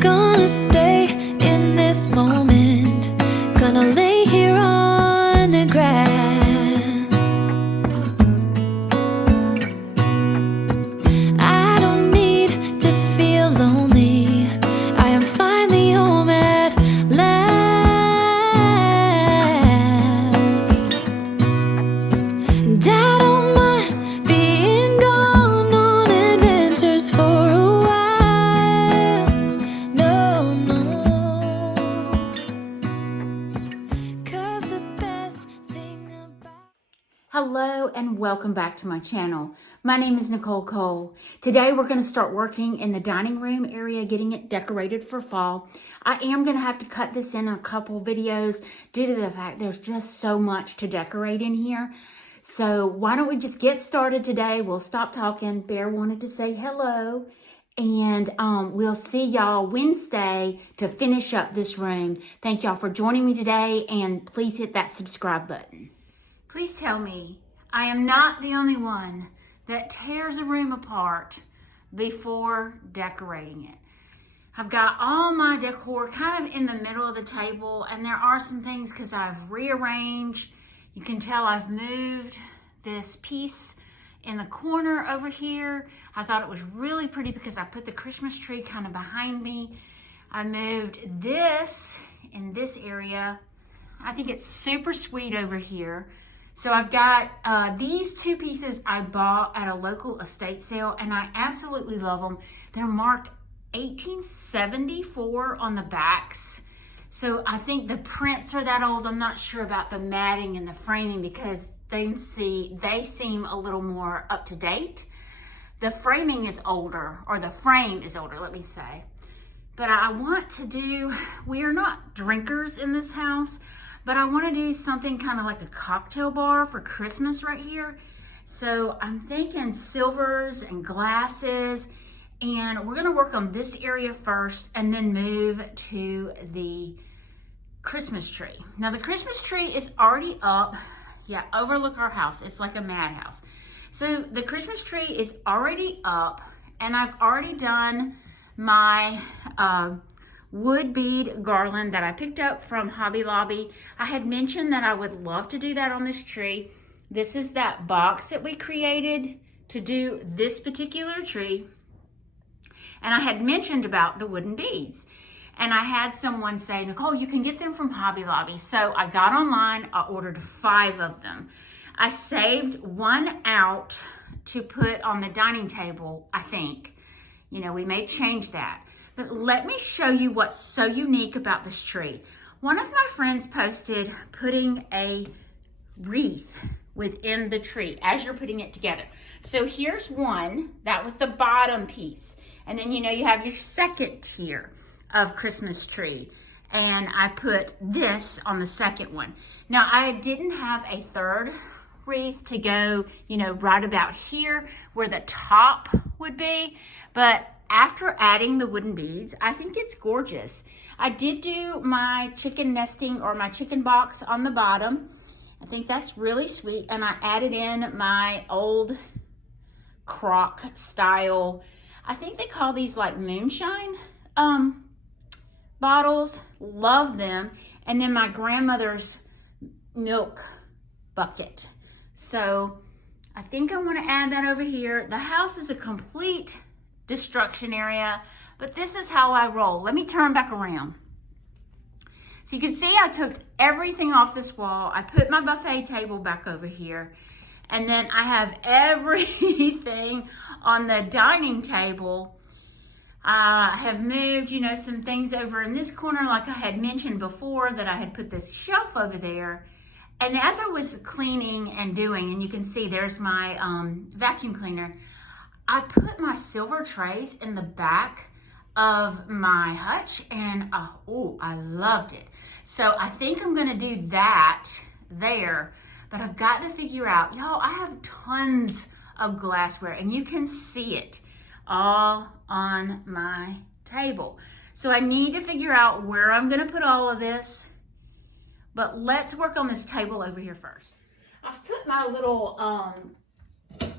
Gonna stay in this moment, gonna lay here on the grass. I don't need to feel lonely, I am finally home at last. And I don't mind being gone on adventures for a while. No, no, 'cause the best thing about Hello and welcome back to my channel. My name is Nicole Cole. Today we're going to start working in the dining room area, getting it decorated for fall. I am going to have to cut this in a couple videos due to the fact there's just so much to decorate in here. So why don't we just get started today? We'll stop talking. Bear wanted to say hello. And we'll see y'all Wednesday to finish up this room. Thank y'all for joining me today, and please hit that subscribe button. Please tell me I am not the only one that tears a room apart before decorating it. I've got all my decor kind of in the middle of the table, and there are some things because I've rearranged. You can tell I've moved this piece in the corner over here. I thought it was really pretty because I put the Christmas tree kind of behind me. I moved this in this area. I think it's super sweet over here. So I've got these two pieces I bought at a local estate sale, and I absolutely love them. They're marked 1874 on the backs. So I think the prints are that old. I'm not sure about the matting and the framing because they seem a little more up to date. The framing is older, or the frame is older, let me say. But I want to do, we are not drinkers in this house, but I want to do something kind of like a cocktail bar for Christmas right here. So I'm thinking silvers and glasses, and we're going to work on this area first and then move to the Christmas tree. Now the Christmas tree is already up. Yeah, overlook our house. It's like a madhouse. So the Christmas tree is already up, and I've already done my wood bead garland that I picked up from Hobby Lobby. I had mentioned that I would love to do that on this tree. This is that box that we created to do this particular tree. And I had mentioned about the wooden beads. And I had someone say, Nicole, you can get them from Hobby Lobby. So I got online, I ordered 5 of them. I saved one out to put on the dining table, I think. You know, we may change that. But let me show you what's so unique about this tree. One of my friends posted putting a wreath within the tree as you're putting it together. So here's one, that was the bottom piece. And then, you know, you have your second tier of Christmas tree. And I put this on the second one. Now, I didn't have a third wreath to go, you know, right about here where the top would be. But after adding the wooden beads, I think it's gorgeous. I did do my chicken nesting or my chicken box on the bottom. I think that's really sweet. And I added in my old crock style, I think they call these like moonshine bottles. Love them. And then my grandmother's milk bucket. So I think I want to add that over here. The house is a complete destruction area, but this is how I roll. Let me turn back around. So you can see I took everything off this wall. I put my buffet table back over here, and then I have everything on the dining table. I have moved, you know, some things over in this corner, like I had mentioned before, that I had put this shelf over there. And as I was cleaning and doing, and you can see there's my vacuum cleaner, I put my silver trays in the back of my hutch, and oh, I loved it. So I think I'm gonna do that there, but I've got to figure out, y'all, I have tons of glassware, and you can see it all on my table. So I need to figure out where I'm gonna put all of this But let's work on this table over here first. I've put my little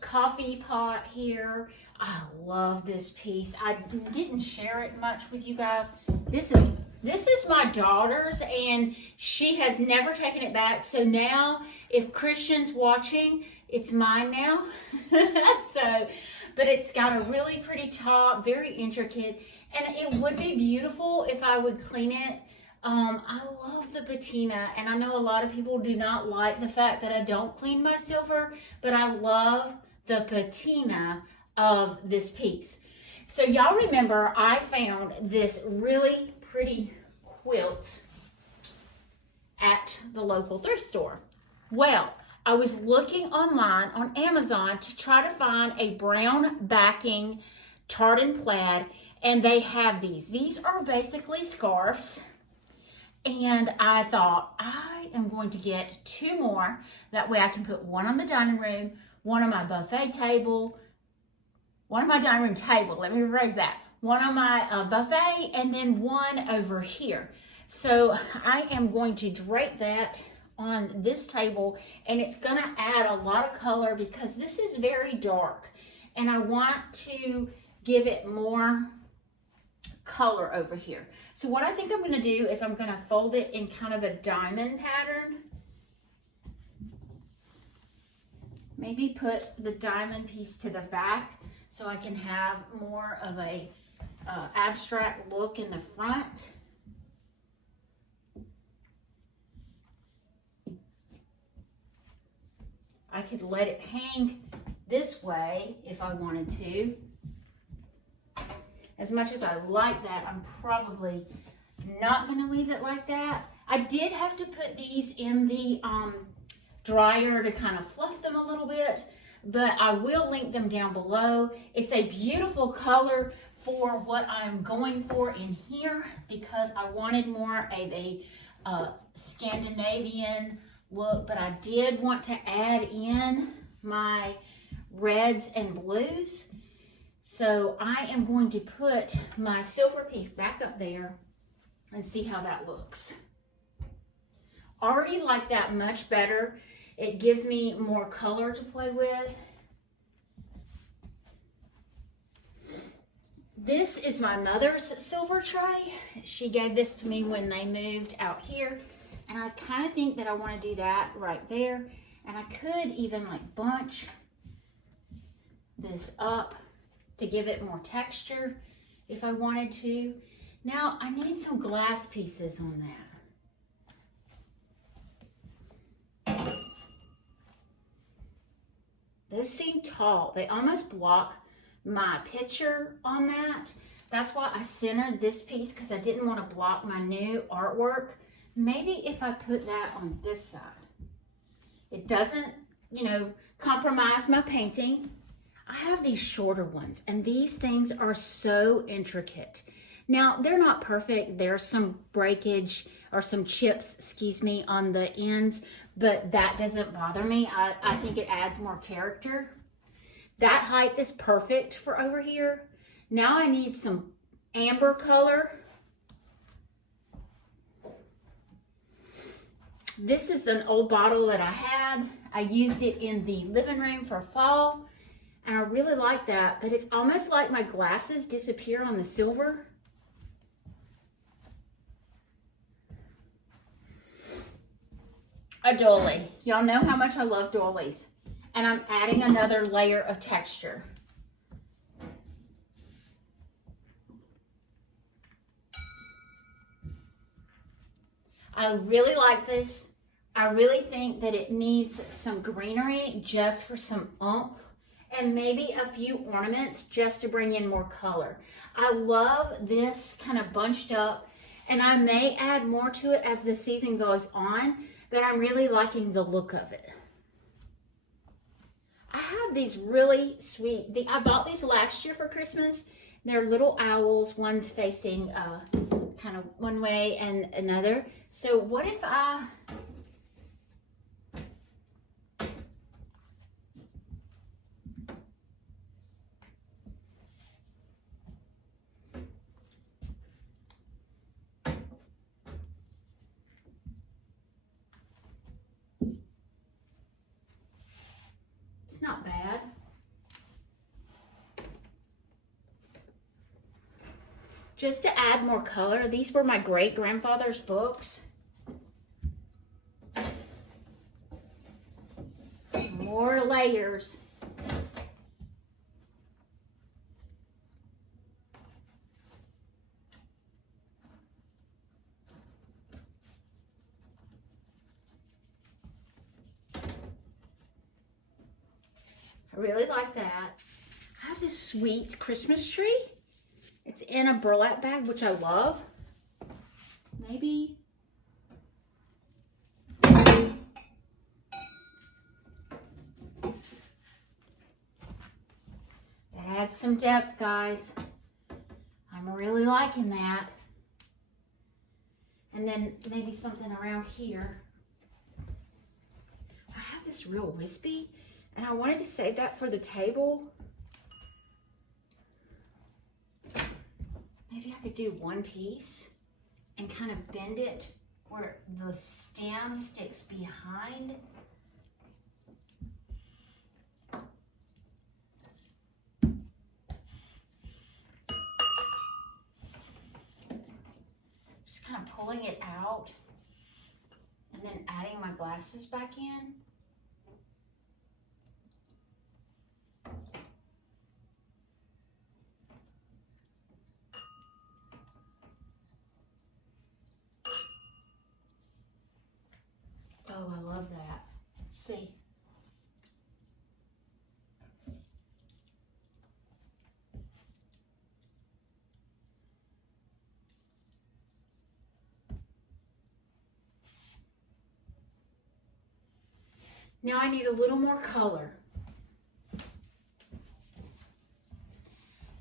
coffee pot here. I love this piece. I didn't share it much with you guys. This is my daughter's, and she has never taken it back. So now, if Christian's watching, it's mine now. But it's got a really pretty top, very intricate, and it would be beautiful if I would clean it. I love the patina, and I know a lot of people do not like the fact that I don't clean my silver, but I love the patina of this piece. So y'all remember I found this really pretty quilt at the local thrift store. Well, I was looking online on Amazon to try to find a brown backing tartan plaid, and they have these. These are basically scarves. And I thought, I am going to get 2 more. That way I can put one on the dining room, one on my buffet table, one on my dining room table, let me rephrase that. One on my buffet, and then one over here. So I am going to drape that on this table, and it's gonna add a lot of color because this is very dark. And I want to give it more color over here. So what I think I'm going to do is I'm going to fold it in kind of a diamond pattern. Maybe put the diamond piece to the back so I can have more of a abstract look in the front. I could let it hang this way if I wanted to. As much as I like that, I'm probably not going to leave it like that. I did have to put these in the dryer to kind of fluff them a little bit, but I will link them down below. It's a beautiful color for what I'm going for in here because I wanted more of a Scandinavian look, but I did want to add in my reds and blues. So I am going to put my silver piece back up there and see how that looks. Already like that much better. It gives me more color to play with. This is my mother's silver tray. She gave this to me when they moved out here. And I kind of think that I want to do that right there. And I could even like bunch this up to give it more texture if I wanted to. Now I need some glass pieces on that. Those seem tall. They almost block my picture on that. That's why I centered this piece because I didn't want to block my new artwork. Maybe if I put that on this side, it doesn't, you know, compromise my painting. I have these shorter ones, and these things are so intricate. Now, they're not perfect. There's some breakage or some chips, excuse me, on the ends, but that doesn't bother me. I think it adds more character. That height is perfect for over here. Now I need some amber color. This is an old bottle that I had. I used it in the living room for fall, and I really like that, but it's almost like my glasses disappear on the silver. A doily. Y'all know how much I love doilies. And I'm adding another layer of texture. I really like this. I really think that it needs some greenery just for some oomph, and maybe a few ornaments just to bring in more color. I love this kind of bunched up, and I may add more to it as the season goes on, but I'm really liking the look of it. I have these really sweet, I bought these last year for Christmas. They're little owls. One's facing kind of one way and another. So what if I just to add more color. These were my great-grandfather's books. More layers. I really like that. I have this sweet Christmas tree. It's in a burlap bag, which I love. Maybe. That adds some depth, guys. I'm really liking that. And then maybe something around here. I have this real wispy, and I wanted to save that for the table. Maybe I could do one piece and kind of bend it where the stem sticks behind. Just kind of pulling it out and then adding my glasses back in. Oh, I love that. See. Now I need a little more color.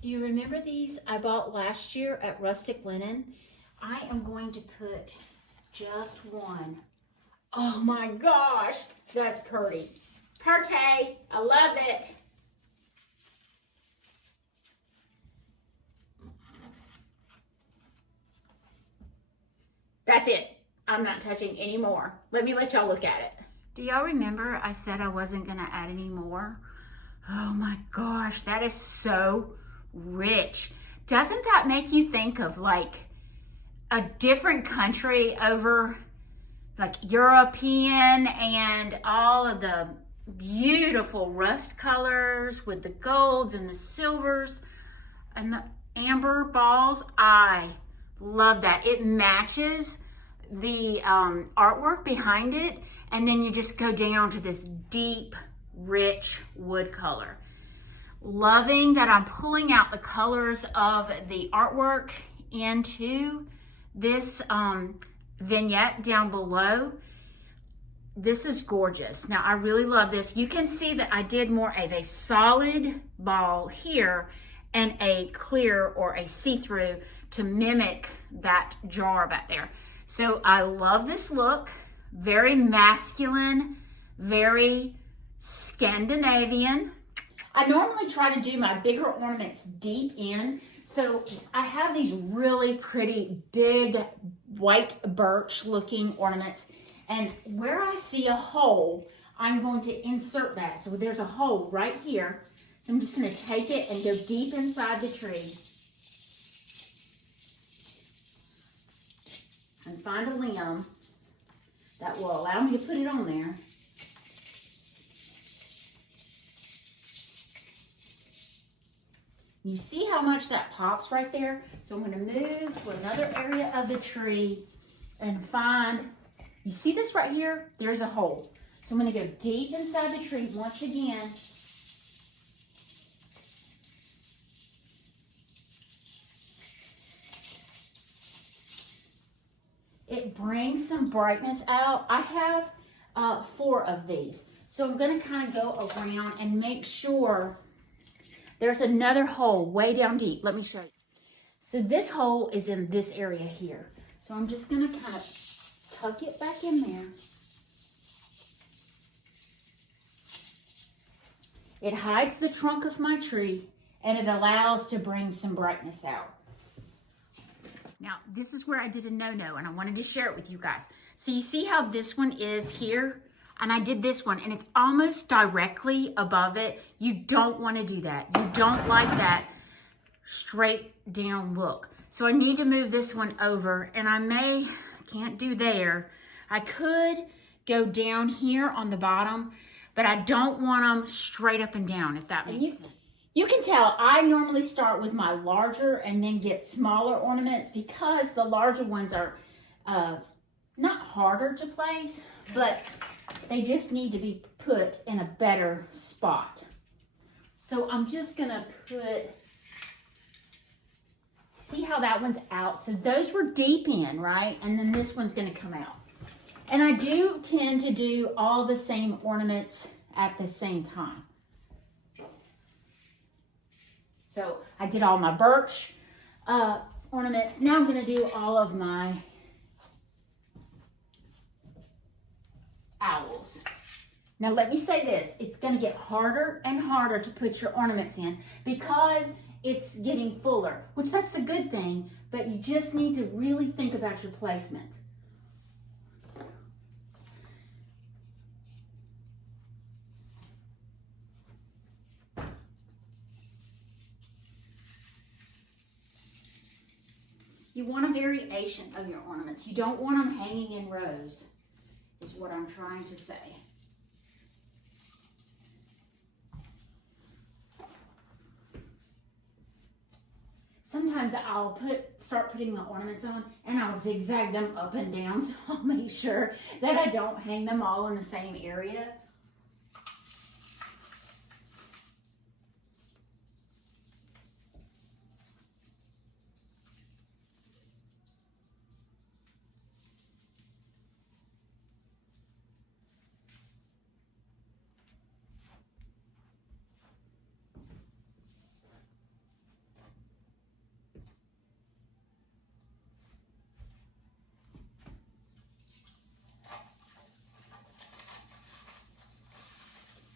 Do you remember these I bought last year at Rustic Linen? I am going to put just one. Oh my gosh, that's pretty. Pretty, I love it. That's it. I'm not touching any more. Let me let y'all look at it. Do y'all remember I said I wasn't gonna add any more? Oh my gosh, that is so rich. Doesn't that make you think of like a different country over like European and all of the beautiful rust colors with the golds and the silvers and the amber balls? I love that. It matches the artwork behind it, and then you just go down to this deep, rich wood color. Loving that I'm pulling out the colors of the artwork into this vignette down below. This is gorgeous. Now I really love this. You can see that I did more of a solid ball here and a clear or a see-through to mimic that jar back there. So I love this look. Very masculine, very Scandinavian. I normally try to do my bigger ornaments deep in. So I have these really pretty big white birch looking ornaments, and where I see a hole, I'm going to insert that. So there's a hole right here. So I'm just going to take it and go deep inside the tree and find a limb that will allow me to put it on there. You see how much that pops right there? So I'm going to move to another area of the tree and find, you see this right here? There's a hole. So I'm going to go deep inside the tree once again. It brings some brightness out. I have 4 of these. So I'm going to kind of go around and make sure there's another hole way down deep. Let me show you. So this hole is in this area here. So I'm just going to kind of tuck it back in there. It hides the trunk of my tree, and it allows to bring some brightness out. Now, this is where I did a no-no, and I wanted to share it with you guys. So you see how this one is here? And I did this one, and it's almost directly above it. You don't want to do that. You don't like that straight down look. So I need to move this one over, and I can't do there. I could go down here on the bottom, but I don't want them straight up and down, if that makes sense. You can tell I normally start with my larger and then get smaller ornaments because the larger ones are not harder to place, but they just need to be put in a better spot. So I'm just gonna see how that one's out. So those were deep in, right? And then this one's gonna come out. And I do tend to do all the same ornaments at the same time. So I did all my birch ornaments. Now I'm gonna do all of my owls. Now let me say this, it's gonna get harder and harder to put your ornaments in because it's getting fuller, which that's a good thing, but you just need to really think about your placement. You want a variation of your ornaments. You don't want them hanging in rows, is what I'm trying to say. Sometimes I'll start putting the ornaments on and I'll zigzag them up and down, so I'll make sure that I don't hang them all in the same area.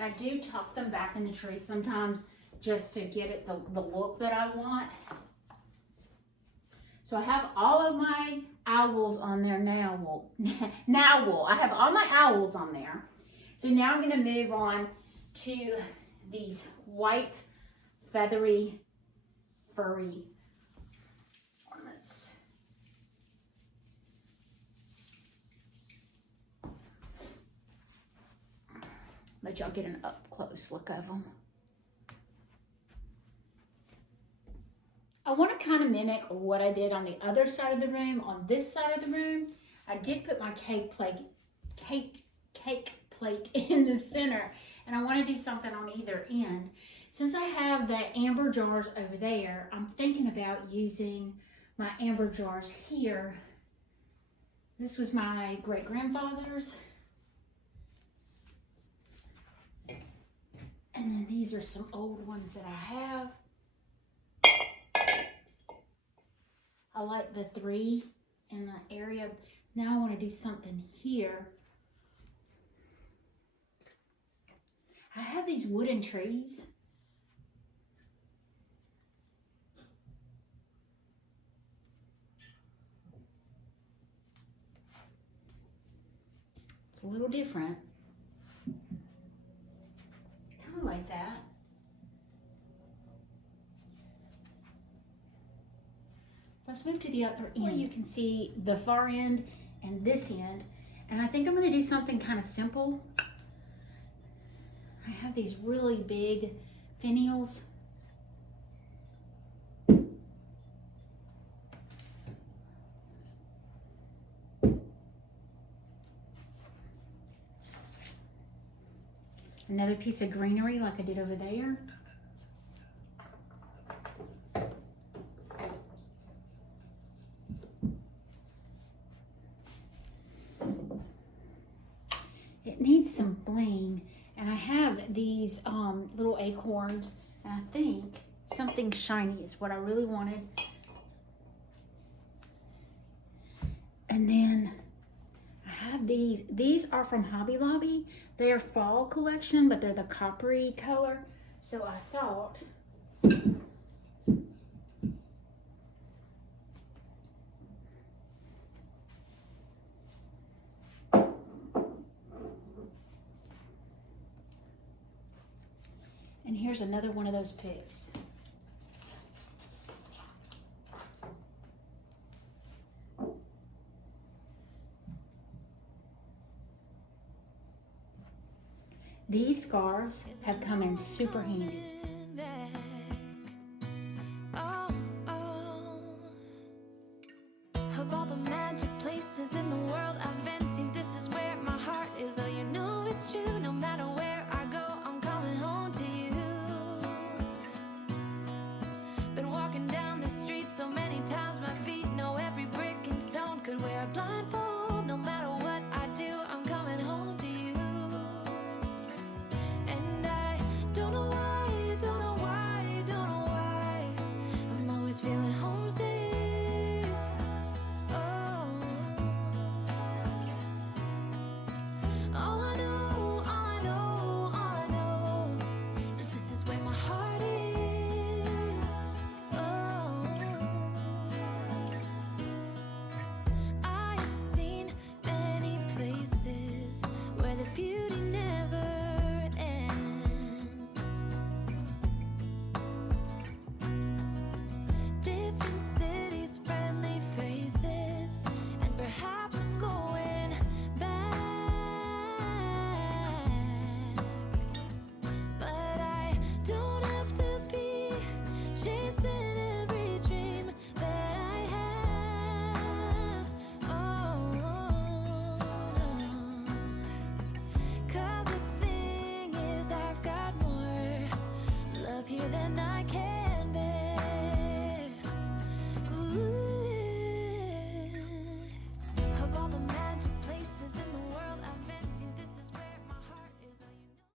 I do tuck them back in the tree sometimes just to get it the look that I want. So I have all of my owls on there now. I have all my owls on there. So now I'm going to move on to these white, feathery, furry ornaments. Let y'all get an up close look of them. I want to kind of mimic what I did on the other side of the room. On this side of the room, I did put my cake plate in the center, and I want to do something on either end. Since I have the amber jars over there, I'm thinking about using my amber jars here. This was my great-grandfather's. And then these are some old ones that I have. I like the 3 in the area. Now I want to do something here. I have these wooden trees. It's a little different. Like that. Let's move to the other end. You can see the far end and this end, and I think I'm going to do something kind of simple. I have these really big finials. Another piece of greenery like I did over there. It needs some bling, and I have these little acorns, and I think something shiny is what I really wanted. And then I have these are from Hobby Lobby. They're fall collection, but they're the coppery color. So I thought, and here's another one of those pigs. These scarves have come in super handy.